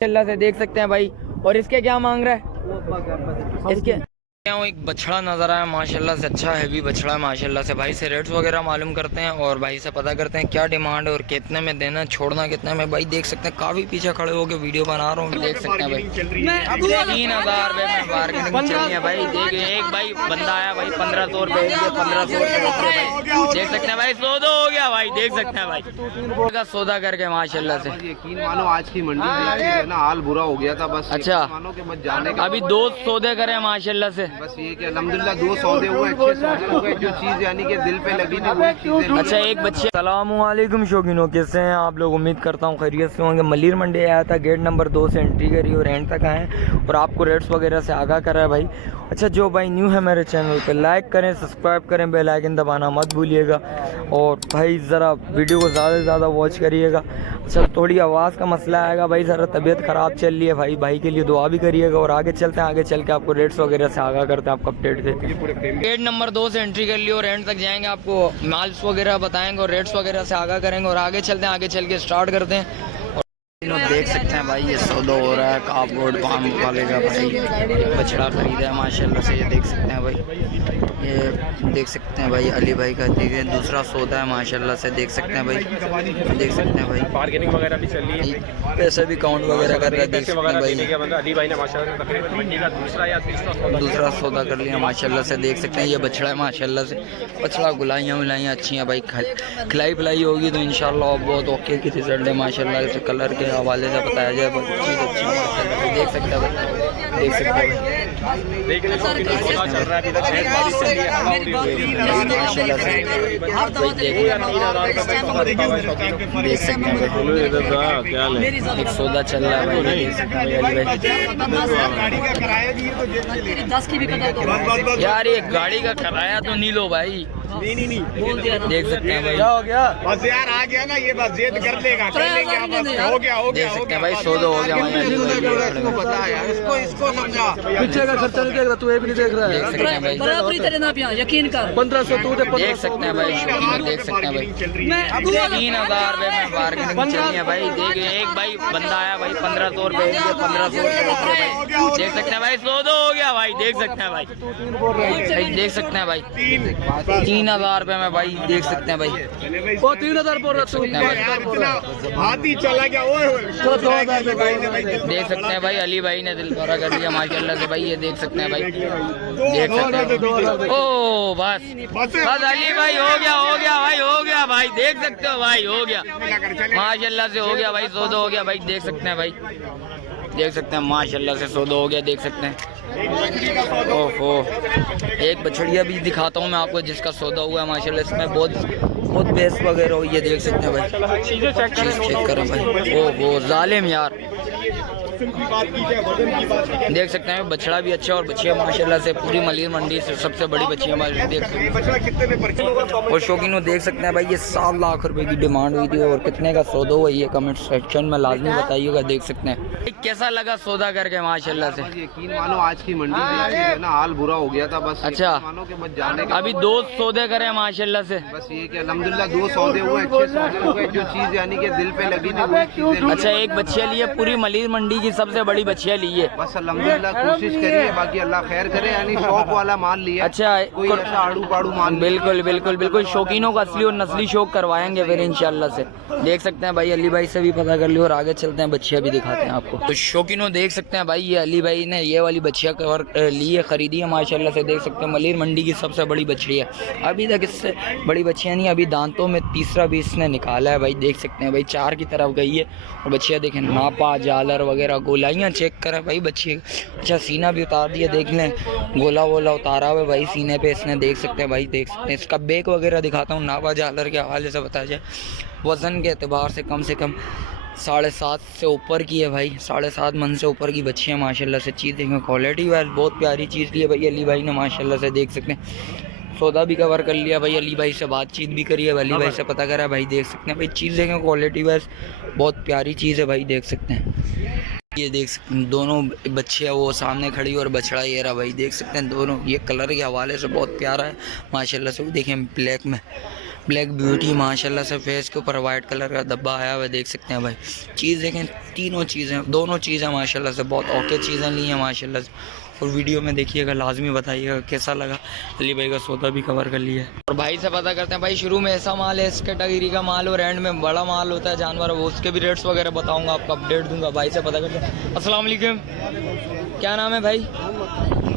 माशाल्लाह से देख सकते हैं भाई। और इसके क्या मांग रहा है? इसके एक बछड़ा नज़र आया माशाल्लाह से, अच्छा हैवी बछड़ा है माशाल्लाह से। भाई से रेट्स वगैरह मालूम करते हैं और भाई से पता करते हैं क्या डिमांड है और कितने में देना, छोड़ना कितने में। भाई देख सकते हैं काफ़ी पीछे खड़े होकर वीडियो बना रहा हूँ, देख सकते हैं भाई 3000 रुपये में बार्गेनिंग चल रही है भाई। देखिए एक भाई बंदा आया भाई 1500 रुपये, 1500 रुपये देख सकते हैं भाई। सौदा हो गया भाई, देख सकते हैं भाई का सौदा करके माशाल्लाह से। यकीन मानो आज की मंडी है ना, हाल बुरा हो गया था बस। अच्छा मानो के बस जाने अभी 2 सौदे करे माशाल्लाह से। बस ये कि अल्हम्दुलिल्लाह 2 सौदे हुए, अच्छे सौदे हुए। जो चीज़ यानी कि दिल पे लगी थी वही चीज़ें। अच्छा एक बच्चे सलामुअलैकुम शौकीनों, कैसे हैं आप लोग? उम्मीद करता हूँ खैरियत से होंगे। मलिर मंडी आया था, गेट नंबर 2 से एंट्री करी और एंड तक आए और आपको रेट्स वगैरह से आगाह करा है भाई। अच्छा जो भाई न्यू है मेरे चैनल पे लाइक करें, सब्सक्राइब करें, बेल आइकन दबाना मत भूलिएगा और भाई ज़रा वीडियो को ज़्यादा से ज़्यादा वॉच करिएगा। अच्छा थोड़ी आवाज़ का मसला आएगा भाई, ज़रा तबीयत ख़राब चल रही है भाई। भाई के लिए दुआ भी करिएगा और आगे चलते हैं, आगे चल के आपको रेट्स वगैरह से आगाह करते हैं, आपको अपडेट देते हैं। गेट नंबर 2 से एंट्री कर ली और एंड तक जाएंगे, आपको माल्स वगैरह बताएंगे और रेट्स वगैरह से आगाह करेंगे और आगे चलते हैं, आगे चल के स्टार्ट करते हैं। और देख सकते हैं भाई ये सौदा हो रहा है काप गोड पाम वाले का भाई, बछड़ा खरीदा है माशाल्लाह से। ये देख सकते हैं भाई, ये देख सकते हैं भाई अली भाई का देखिए दूसरा सौदा है माशाल्लाह से। देख सकते हैं भाई, देख सकते हैं भाई बार्गेनिंग वगैरह भी चल रही है, पैसे भी काउंट वगैरह कर रहे हैं। देख सकते हैं भाई अली भाई ने माशाल्लाह से तकरीबन मंडी का दूसरा सौदा कर लिया माशाल्लाह से। देख सकते हैं ये बछड़ा है माशाल्लाह से। बछड़ा गुलाइयाँ विलाइयाँ अच्छी हैं भाई, खिलाई पिलाई होगी तो इंशाल्लाह बहुत ओके की रिजल्ट है माशाल्लाह से। कलर के हवाले से बताया जाए बहुत चीज़ अच्छी है माशाल्लाह से। देख सकते हैं भाई, देख सकते हैं भाई चल रहा देख सकते हैं एक सौदा चल रहा है भाई, देख सकते हैं यार ये गाड़ी का किराया तो नहीं लो भाई। नहीं देख सकते हैं भाई, क्या हो गया बस यार, आ गया ना ये बस जिद कर लेगा, कर लेंगे आप। हो गया देख सकते हैं भाई सौदा हो गया भाई। इसको बता यार, इसको समझा। पीछे का खर्चा नहीं देख रहा, तू ये भी नहीं देख रहा है। देख सकते हैं भाई, बराबरी तेरे ना पिया यकीन कर 1500 तू दे, देख सकते हैं भाई शौकीन में देख सकते हैं भाई 3000 रुपये में बार्गेनिंग चल रही है भाई। देखिए एक भाई बंदा आया भाई 1500 रुपये, 1500 रुपये देख सकते हैं भाई। सौदा हो गया भाई, देख सकते हैं भाई, देख सकते हैं भाई 3000 रुपये में भाई, देख सकते हैं भाई। वो 3000 बोल रहा हाथी चला गया। देख सकते हैं भाई अली भाई ने दिल भरा कर लिया माशाल्लाह से भाई। ये देख सकते हैं भाई, देख सकते हैं। ओ बस अली भाई हो गया, हो गया भाई, हो गया भाई, देख सकते हो भाई, हो गया माशाल्लाह से, हो गया भाई, सौदा हो गया भाई। देख सकते हैं भाई, देख सकते हैं माशाल्लाह से सौदा हो गया, देख सकते हैं। ओहो एक बछड़िया भी दिखाता हूँ मैं आपको जिसका सौदा हुआ है माशाल्लाह। इसमें बहुत भैंस वगैरह हुई है, देख सकते हैं भाई, चीज़ चेक करें भाई। ओहो जालिम यार, देख सकते हैं बछड़ा भी अच्छा और बच्चियाँ माशाल्लाह से पूरी मलिर मंडी से सबसे बड़ी बच्चियाँ देख सकते हैं। और शौकीनों देख सकते हैं भाई ये 7 लाख रुपए की डिमांड हुई थी और कितने का सौदा हुआ ये कमेंट सेक्शन में लाजमी बताइएगा। देख सकते हैं कैसा लगा सौदा करके माशाल्लाह से। यकीन मानो आज की मंडी है ना, हाल बुरा हो गया था बस। अच्छा मानो के बस जाने अभी 2 सौदे करे माशाल्लाह से। बस ये कि अल्हम्दुलिल्लाह 2 सौदे हुए, अच्छे सौदे हुए। जो चीज़ यानी कि दिल पे लगी थी वही चीज़ें। अच्छा एक बच्चिया लिए पूरी मलिर मंडी की सबसे बड़ी बच्चिया ली है। बस अल्हम्दुलिल्लाह कोशिश करिए, बाकी अल्लाह खैर करे। यानी शौक वाला माल लिया। अच्छा कोई ऐसा आड़ू पाड़ू माल। बिल्कुल बिल्कुल बिल्कुल शौकीनों का असली और नस्ली शौक करवाएंगे फिर इंशाल्लाह से। देख सकते हैं भाई अली भाई से भी पता कर लियो और आगे चलते हैं, बच्चियाँ भी दिखाते हैं आपको। तो शौकीनों देख सकते हैं भाई ये अली भाई ने ये वाली बच्चियाँ कवर ली है, खरीदी है माशाल्लाह से। देख सकते हैं मलिर मंडी की सबसे बड़ी बछड़ी है। अभी तक इससे बड़ी बच्चियाँ नहीं, अभी दांतों में तीसरा भी इसने निकाला है भाई। देख सकते हैं भाई 4 की तरफ गई है और बच्चियाँ देखें नापा जालर वगैरह गोलाइयाँ चेक करें भाई बच्ची। अच्छा सीना भी उतार दिया, देख लें गोला वोला उतारा हुआ भाई सीने पे इसने। देख सकते हैं भाई, देख सकते हैं इसका बेक वगैरह दिखाता हूँ नापा जालर के हवाले से बताया जाए। वज़न के अतबार से कम 7.5 से ऊपर की है भाई, 7.5 मन से ऊपर की बच्ची है माशाल्लाह से। चीज़ देखें क्वालिटी वाइज बहुत प्यारी चीज़ ली है भाई अली भाई ने माशाल्लाह से। देख सकते हैं सौदा भी कवर कर लिया भाई, अली भाई से बातचीत भी करी है, अली भाई से पता करा भाई। देख सकते हैं भाई चीज़ देखें क्वालिटी वाइज बहुत प्यारी चीज़ है भाई, देख सकते हैं। ये देख सकते हैं दोनों बच्चियाँ वो सामने खड़ी और बछड़ा ये रहा भाई। देख सकते हैं दोनों, ये कलर के हवाले से बहुत प्यारा है माशाल्लाह से। देखें ब्लैक में ब्लैक ब्यूटी माशाल्लाह से, फेस के ऊपर वाइट कलर का धब्बा आया हुआ है, देख सकते हैं भाई। चीज़ देखें, तीनों चीज़ें, दोनों चीज़ें माशाल्लाह से बहुत ओके चीज़ें ली हैं माशाल्लाह से। और वीडियो में देखिएगा, लाजमी बताइएगा कैसा लगा। अली भाई का सौदा भी कवर कर लिया है। और भाई से पता करते हैं भाई, शुरू में ऐसा माल है, इस कैटेगरी का माल, और एंड में बड़ा माल होता है जानवर, वो उसके भी रेट्स वगैरह बताऊँगा, आपको अपडेट दूँगा। भाई से पता करते हैं। अस्सलाम वालेकुम, क्या नाम है भाई?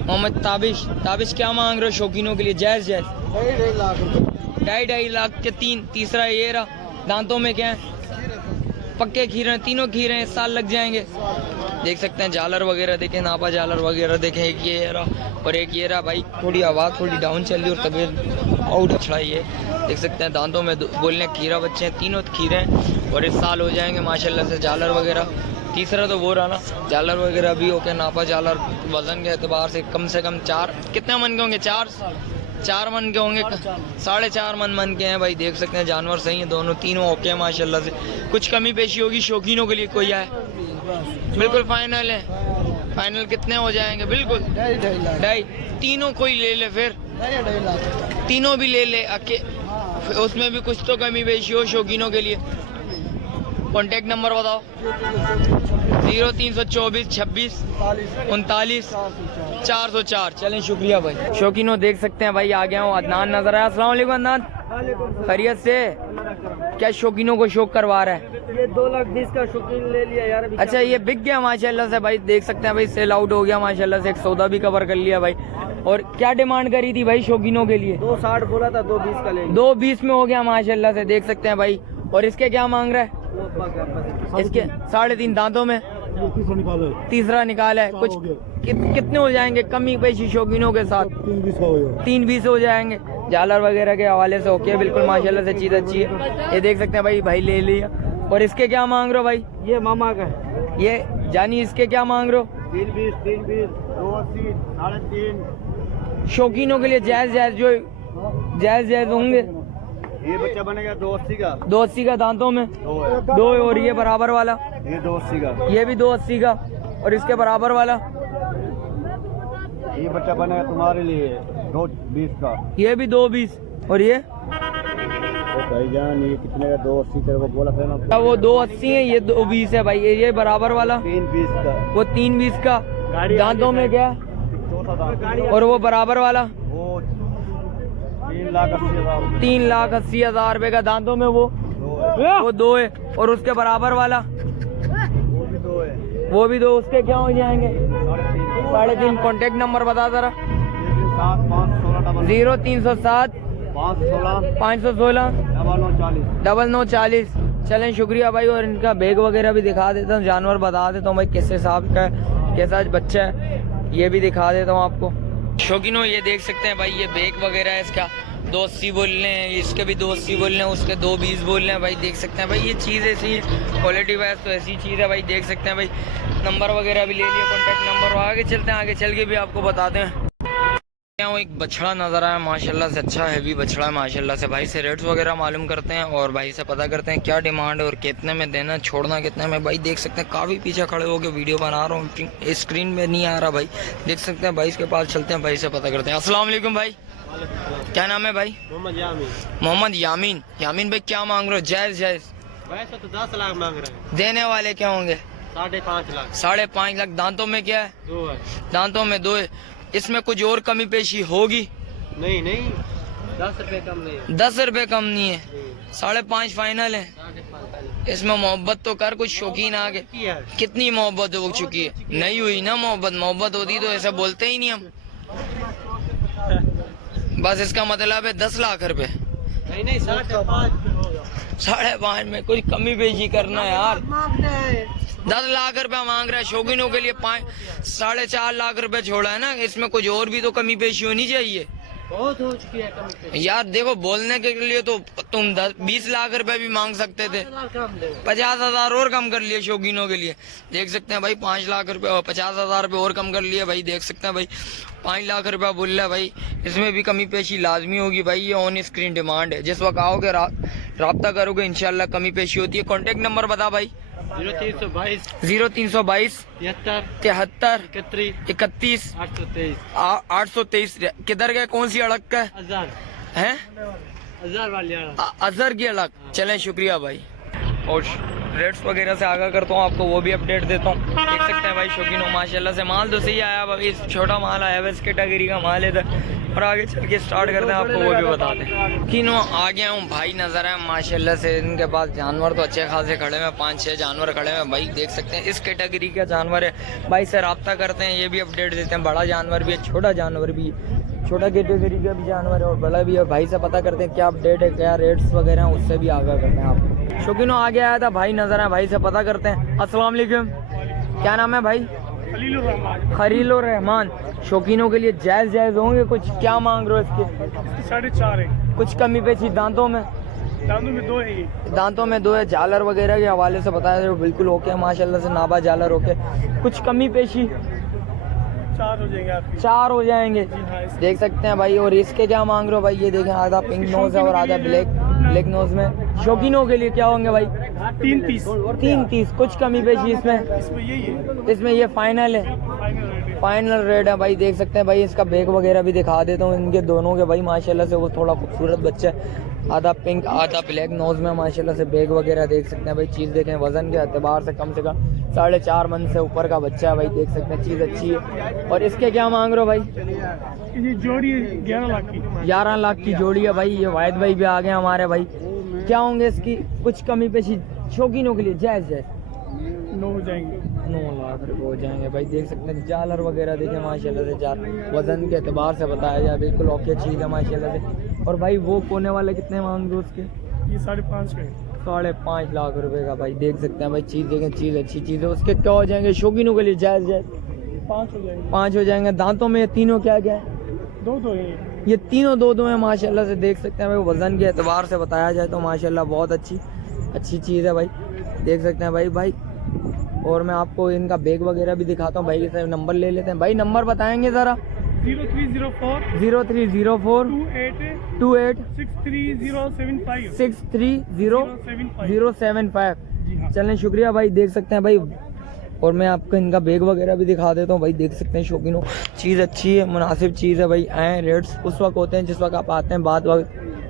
मोहम्मद ताबिश। ताबिश क्या मांग रहे हो शौकीनों के लिए? जायज़ जायज़ 2.5 लाख के 3। तीसरा ये रहा, दांतों में क्या है? पक्के खीरे, तीनों खीरे हैं, 1 साल लग जाएंगे। देख सकते हैं झालर वगैरह देखें, नापा झालर वगैरह देखें। एक ये रहा और एक ये रहा भाई। थोड़ी आवाज़ थोड़ी डाउन चल रही और तबीयत आउट चढ़ाई है। देख सकते हैं दांतों में बोलने खीरा बच्चे हैं, तीनों खीरे हैं और 1 साल हो जाएंगे माशाल्लाह से। झालर वगैरह तीसरा तो वो रहा ना, झालर वगैरह भी ओके। नापा झालर वजन के एतबार से कम 4 कितने मन के होंगे? 4 मन के होंगे, 4.5 मन के हैं भाई। देख सकते हैं जानवर सही है, दोनों तीनों ओके हैं माशाल्लाह से। कुछ कमी पेशी होगी शौकीनों के लिए कोई आए? बिल्कुल फाइनल है। फाइनल कितने हो जाएंगे? बिल्कुल 2.5। तीनों कोई ले ले, फिर तीनों भी ले ले, उसमें भी कुछ तो कमी पेशी हो शौकीनों के लिए। कॉन्टेक्ट नंबर बताओ। 0324 26 39 404। चलें, शुक्रिया भाई। शौकीनों देख सकते हैं भाई, आ गया हूँ। अदनान नजर आया। अस्सलाम वालेकुम अदनान, खैरियत से? क्या शौकीनों को शौक करवा रहा है? ये 2,20,000 का शौकीन ले लिया यार। अच्छा, ये बिक गया माशाल्लाह से भाई। देख सकते हैं भाई, सेल आउट हो गया माशाल्लाह से। एक सौदा भी कवर कर लिया भाई। और क्या डिमांड करी थी भाई शौकीनों के लिए? 2,60 बोला था, 2,20 का ले। 2,20 में हो गया माशाल्लाह से, देख सकते हैं भाई। और इसके क्या मांग रहा है? इसके 3.5 दांतों में तीसरा निकाला है। कुछ कितने हो जाएंगे कमी पेशी शौकीनों के साथ? 3,20 हो जाएंगे। झालर वगैरह के हवाले से ओके, बिल्कुल माशाल्लाह से चीज अच्छी है। ये देख सकते हैं भाई, भाई ले लिया। और इसके क्या मांग रहे हो भाई? ये मामा का है। ये जानी, इसके क्या मांग रहे हो? 3,20, 2,80, 3.5। शौकीनों के लिए जायज जायज जो जायज होंगे। ये बच्चा बनेगा 2,80 का। 2,80 का दांतों में 2 है। और ये बराबर वाला? ये 2,80 का। ये भी 2,80 का। और इसके बराबर वाला? ये बच्चा बनेगा तुम्हारे लिए 2,20 का। ये भी 2,20। और ये भाईजान ये कितने का? 2,80 तेरे को बोला था ना। वो 2,80 है, ये 2,20 है भाई। ये बराबर वाला? 3,20 का। वो 3,20 का। दांतों में क्या? और वो बराबर वाला? वो 3,80,000। 3,80,000 रुपए का। दांतों में वो 2 है। और उसके बराबर वाला? वो भी 2 है। वो भी 2। उसके क्या हो जाएंगे? 3.5। कॉन्टेक्ट नंबर बता जरा। 0307 516 9940। चलें, शुक्रिया भाई। और इनका बैग वगैरह भी दिखा देता हूँ, जानवर बता देता हूँ भाई किस हिसाब का है, कैसा बच्चा है, ये भी दिखा देता हूँ आपको। शौकीनों ये देख सकते हैं भाई, ये बैग वगैरह है इसका। 2,80 बोल रहे हैं, इसके भी 2,80 बोल रहे हैं, उसके 2,20 बोल रहे हैं भाई। देख सकते हैं भाई, ये चीज़ ऐसी क्वालिटी वाइज तो ऐसी चीज़ है भाई। देख सकते हैं भाई, नंबर वगैरह भी ले लिया, कॉन्टैक्ट नंबर। आगे चलते हैं, आगे चल के भी आपको बताते हैं। एक बछड़ा नज़र आया माशाल्लाह से, अच्छा हैवी बछड़ा है माशाल्लाह से। भाई से रेट्स वगैरह मालूम करते हैं और भाई से पता करते हैं क्या डिमांड है और कितने में देना, छोड़ना कितने में। भाई देख सकते हैं, काफ़ी पीछे खड़े होकर वीडियो बना रहा हूँ, स्क्रीन में नहीं आ रहा भाई। देख सकते हैं भाई, इसके पास चलते हैं, भाई से पता करते हैं। अस्सलाम वालेकुम भाई, क्या नाम है भाई? मोहम्मद यामीन। मोहम्मद यामीन। यामीन भाई क्या मांग रहे हो? जायज़ जायज़? वैसे तो 10 लाख मांग रहे हैं। देने वाले क्या होंगे? 5.5 लाख। 5.5 लाख। दांतों में क्या है? 2 है। दांतों में 2 है। इसमें कुछ और कमी पेशी होगी? नहीं 10 रुपए कम नहीं है। 10 रुपए कम नहीं है। 5.5 फाइनल है। 5.5। इसमें मोहब्बत तो कर, कुछ शौकीन आगे। कितनी मोहब्बत हो चुकी है? नहीं हुई ना मोहब्बत। मोहब्बत होती तो ऐसा बोलते ही नहीं हम। बस इसका मतलब है 10 लाख रुपए। नहीं 5.5। 5.5 में कुछ कमी पेशी करना यार। 10 लाख रुपया मांग रहा है शौकीनों के लिए। 4.5 लाख रुपए छोड़ा है ना, इसमें कुछ और भी तो कमी पेशी होनी चाहिए। बहुत हो चुकी है कमी। यार देखो, बोलने के लिए तो तुम 20 लाख रुपए भी मांग सकते थे। 50,000 और कम कर लिए शौकीनों के लिए। देख सकते हैं भाई, 5 लाख रुपए और 50,000 रुपए और कम कर लिए भाई। देख सकते हैं भाई, 5 लाख रुपया बोल रहा है भाई। इसमें भी कमी पेशी लाजमी होगी भाई, ये ऑन स्क्रीन डिमांड है। जिस वक्त आओगे राब्ता करोगे इंशाल्लाह कमी पेशी होती है। कॉन्टेक्ट नंबर बता भाई। 0322 0322 73 31 823। किधर गए? कौन सी अड़क का है? अजहर की अलग। चलें शुक्रिया भाई। और रेट्स वगैरह से आगाह करता हूँ आपको, वो भी अपडेट देता हूँ। देख सकते हैं भाई शौकीनों माशाल्लाह से माल तो सही आया भाई, छोटा माल आया है, इस कैटेगरी का माल है और आगे चल के स्टार्ट करते हैं, आपको वो भी बताते हैं। किनो आ गया हूँ भाई, नज़र है माशाल्लाह से इनके पास जानवर तो अच्छे खासे खड़े हैं, 5-6 जानवर खड़े हैं भाई। देख सकते हैं इस कैटेगरी का जानवर है भाई से रब्ता करते हैं, ये भी अपडेट देते हैं। बड़ा जानवर भी है, छोटा जानवर भी है, छोटा कैटेगरी का भी जानवर है और बड़ा भी है। भाई से पता करते हैं क्या अपडेट है, क्या रेट्स वगैरह हैं, उससे भी आगाह करते हैं आपको। शौकीनों आगे आया था भाई, नज़र है भाई से पता करते हैं। अस्सलाम वालेकुम, क्या नाम है भाई? खलीलुर रहमान। शौकीनों के लिए जायज़ होंगे कुछ? क्या मांग रहे हो इसके? 4.5 है। कुछ कमी पेशी? दांतों में 2 है ये। दांतों में 2 है। झालर वगैरह के हवाले से बताया जाए बिल्कुल ओके माशाल्लाह से, नाबा झालर ओके। कुछ कमी पेशी? 4 हो जाएंगे आपके। 4 हो जाएंगे। देख सकते हैं भाई। और इसके क्या मांग रहे हो भाई? ये देखें, आधा पिंक नोज है और आधा ब्लैक नोज में। शौकीनों के लिए क्या होंगे भाई? 330। कुछ कमी पेशी इसमें? इसमें ये फाइनल है, फाइनल रेट है भाई। देख सकते हैं भाई, इसका बैग वगैरह भी दिखा देता हूँ इनके दोनों के भाई माशाल्लाह से। वो थोड़ा खूबसूरत बच्चा है, आधा पिंक आधा ब्लैक नोज में माशाल्लाह से। बैग वगैरह देख सकते हैं भाई। चीज़ देखें, वजन के एतबार से कम 4.5 मन से ऊपर का बच्चा है भाई। देख सकते हैं चीज़ अच्छी है। और इसके क्या मांग रहे हो भाई? ये जोड़ी 11 लाख की। 11 लाख की जोड़ी है भाई। ये वाहिद भाई भी आ गए हमारे भाई। क्या होंगे इसकी? कुछ कमी पेशी शौकीनों के लिए जायज़? 9 हो जाएंगे। 9 लाख रुपये हो जाएंगे भाई। देख सकते हैं झालर वगैरह देखें माशाल्लाह से। चार वजन के एतबार से बताया जाए बिल्कुल ओके चीज़ है माशाल्लाह से। और भाई वो कोने वाले कितने मांग दो उसके? ये 5.5 के। 5.5 लाख रुपए का भाई। देख सकते हैं भाई, चीज़ देखें, चीज़ अच्छी चीज़ है। उसके क्या हो जाएंगे शौकीनों के लिए? जायज़ 5 हो जाएंगे। 5 हो जाएंगे। दांतों में तीनों क्या है? 2 है ये तीनों 2 हैं माशाल्लाह से। देख सकते हैं भाई, वजन के एतबार से बताया जाए तो माशाल्लाह बहुत अच्छी चीज़ है भाई। देख सकते हैं भाई। और मैं आपको इनका बैग वगैरह भी दिखाता हूँ भाई के। नंबर ले लेते हैं भाई, नंबर बताएंगे ज़रा। 0304 28 63075 63075। जी हाँ। चलें शुक्रिया भाई। देख सकते हैं भाई। और मैं आपको इनका बैग वगैरह भी दिखा देता हूँ भाई। देख सकते हैं शौकीनों, चीज़ अच्छी है, मुनासिब चीज़ है भाई। आए रेट्स उस वक्त होते हैं जिस वक्त आप आते हैं, बात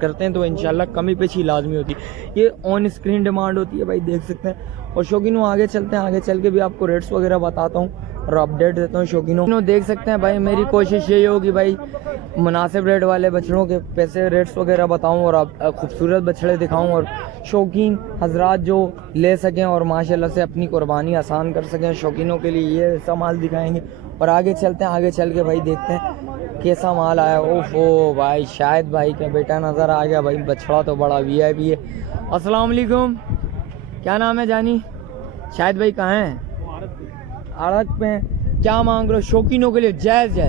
करते हैं तो इंशाल्लाह कमी पेशी लाजमी होती है। ये ऑन स्क्रीन डिमांड होती है भाई। देख सकते हैं। और शौकीनों आगे चलते हैं, आगे चल के भी आपको रेट्स वगैरह बताता हूँ और अपडेट देता हूँ शौकीनों। देख सकते हैं भाई, मेरी कोशिश यही होगी भाई मुनासिब रेट वाले बछड़ों के पैसे रेट्स वगैरह बताऊँ और खूबसूरत बछड़े दिखाऊँ और शौकीन हजरात जो ले सकें और माशाल्लाह से अपनी कुर्बानी आसान कर सकें। शौकीनों के लिए ये ऐसा माल दिखाएंगे। और आगे चलते हैं, आगे चल के भाई देखते हैं कैसा माल आया। ओहो भाई, शायद भाई का बेटा नज़र आ गया भाई। बछड़ा तो बड़ा VIP है। अस्सलाम वालेकुम, क्या नाम है जानी? शायद भाई कहाँ हैं? आड़त पे हैं। क्या मांग रहे हो शौकीनों के लिए? जायज़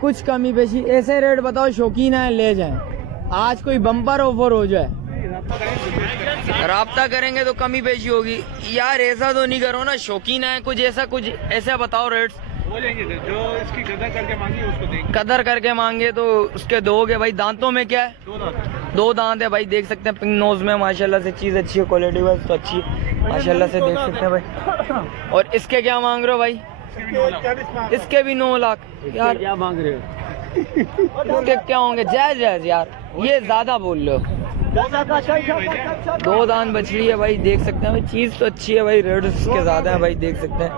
कुछ कमी पेशी? ऐसे रेट बताओ शौकीन है ले जाएं, आज कोई बम्पर ऑफर हो जाए। राब्ता करेंगे तो कमी पेशी होगी यार। ऐसा तो नहीं करो ना, शौकीन है कुछ ऐसा बताओ रेट्स। जो इसकी कदर करके मांगी उसको देंगे। कदर करके मांगे तो उसके दोगे भाई। दांतों में क्या है? 2 दांत है भाई। देख सकते हैं पिंक नोज में माशाल्लाह से। चीज़ अच्छी है, क्वालिटी वाइज तो अच्छी माशाल्लाह से। देख सकते हैं भाई। और इसके क्या मांग रहे हो भाई? इसके भी 9 लाख यार। क्या मांग रहे हो? इसके क्या होंगे? जायज़ यार, ये ज़्यादा बोल रहे हो। 2 दांत बछड़ी है भाई। देख सकते हैं भाई, चीज़ तो अच्छी है भाई। रेट इसके ज़्यादा है भाई। देख सकते हैं।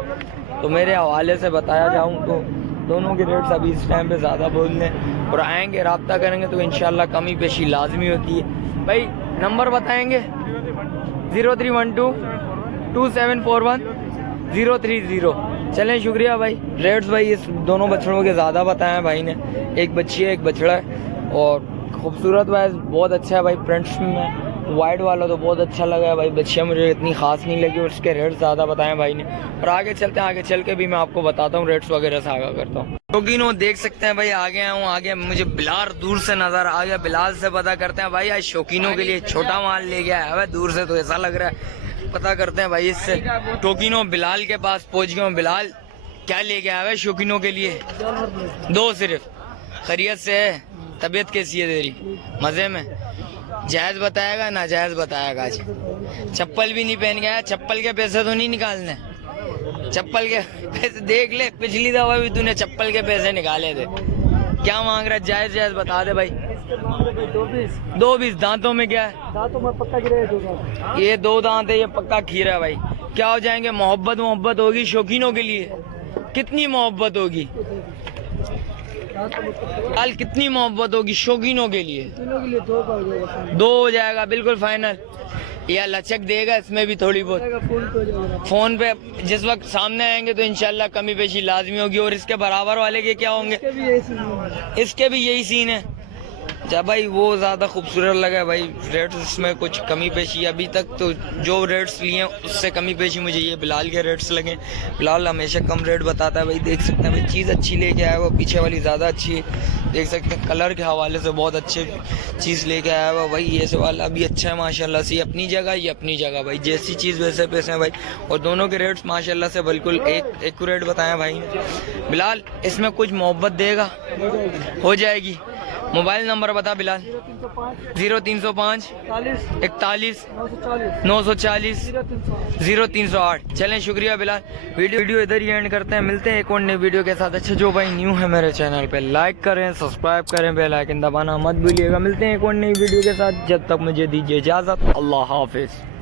तो मेरे हवाले से बताया जाऊँ तो दोनों के रेट्स अभी इस टाइम पे ज़्यादा बोल रहे और आएंगे रब्ता करेंगे तो इंशाल्लाह कमी पेशी लाजमी होती है भाई। नंबर बताएंगे? 0312 2741 030। चलें शुक्रिया भाई। रेट्स भाई इस दोनों बछड़ों के ज़्यादा बताए भाई ने। एक बच्ची है, एक बछड़ा है। और खूबसूरत वाइज बहुत अच्छा है भाई। फ्रंट्स में वाइट वाला तो बहुत अच्छा लगा है भाई। बच्चियाँ मुझे इतनी खास नहीं लगी और उसके रेट ज़्यादा बताएं भाई ने। और आगे चलते हैं, आगे चल के भी मैं आपको बताता हूँ रेट्स वगैरह से आगा करता हूँ। शौकीनों देख सकते हैं भाई, आ गया हूँ। आगे मुझे बिलाल दूर से नज़र आ गया। बिलाल से पता करते हैं भाई आज शौकीनों के लिए छोटा माल ले गया है। दूर से तो ऐसा लग रहा है। पता करते हैं भाई इससे। शौकीनों बिलाल के पास पहुँच गया हूँ। बिलाल क्या ले गया है शौकीनों के लिए? 2 सिर्फ। खैरियत से है? तबीयत कैसी है तेरी? मज़े में? जायज़ बताएगा ना जायज़ बताएगा? आज चप्पल भी नहीं पहन गया। चप्पल के पैसे तो नहीं निकालने? चप्पल के पैसे देख ले, पिछली दफा भी तूने चप्पल के पैसे निकाले थे। क्या मांग रहा है? जायज़ बता दे भाई। दो बीस दांतों में क्या है? दांतों में पक्का गिरे दो। ये दो दांत है, ये पक्का खीरा है भाई। क्या हो जाएंगे? मोहब्बत होगी शौकीनों के लिए। कितनी मोहब्बत होगी हाल, कितनी मोहब्बत होगी शौकीनों के लिए? तीनों के लिए दो का हो जाएगा। दो हो जाएगा बिल्कुल फाइनल। या लचक देगा इसमें भी थोड़ी बहुत। फोन पे हो जाएगा। फोन पे जिस वक्त सामने आएंगे तो इंशाल्लाह कमी पेशी लाजमी होगी। और इसके बराबर वाले के क्या होंगे? इसके भी यही सीन है। इसके भी यही सीन है। जब भाई वो ज़्यादा खूबसूरत लगा भाई, रेट्स में कुछ कमी पेशी अभी तक तो जो रेट्स लिए हैं उससे कमी पेशी मुझे ये बिलाल के रेट्स लगे। बिलाल हमेशा कम रेट बताता है भाई। देख सकते हैं भाई चीज़ अच्छी लेके आया हुआ, पीछे वाली ज़्यादा अच्छी है। देख सकते हैं कलर के हवाले से बहुत अच्छे चीज़ लेके आया हुआ भाई। ये वाला भी अच्छा है माशाल्लाह से। ये अपनी जगह भाई, जैसी चीज़ वैसे पैसे हैं भाई। और दोनों के रेट्स माशाल्लाह से बिल्कुल एक्यूरेट बताएं भाई। बिलाल इसमें कुछ मोहब्बत देगा? हो जाएगी। मोबाइल नंबर बता बिलाल। 0305 41 940 0308। चलें शुक्रिया बिलाल। वीडियो इधर ही एंड करते हैं। मिलते हैं एक और नई वीडियो के साथ। अच्छा जो भाई न्यू है मेरे चैनल पे लाइक करें, सब्सक्राइब करें, बेल आइकन दबाना मत भूलिएगा। मिलते हैं एक और नई वीडियो के साथ। जब तक मुझे दीजिए इजाज़त। अल्लाह हाफिज़।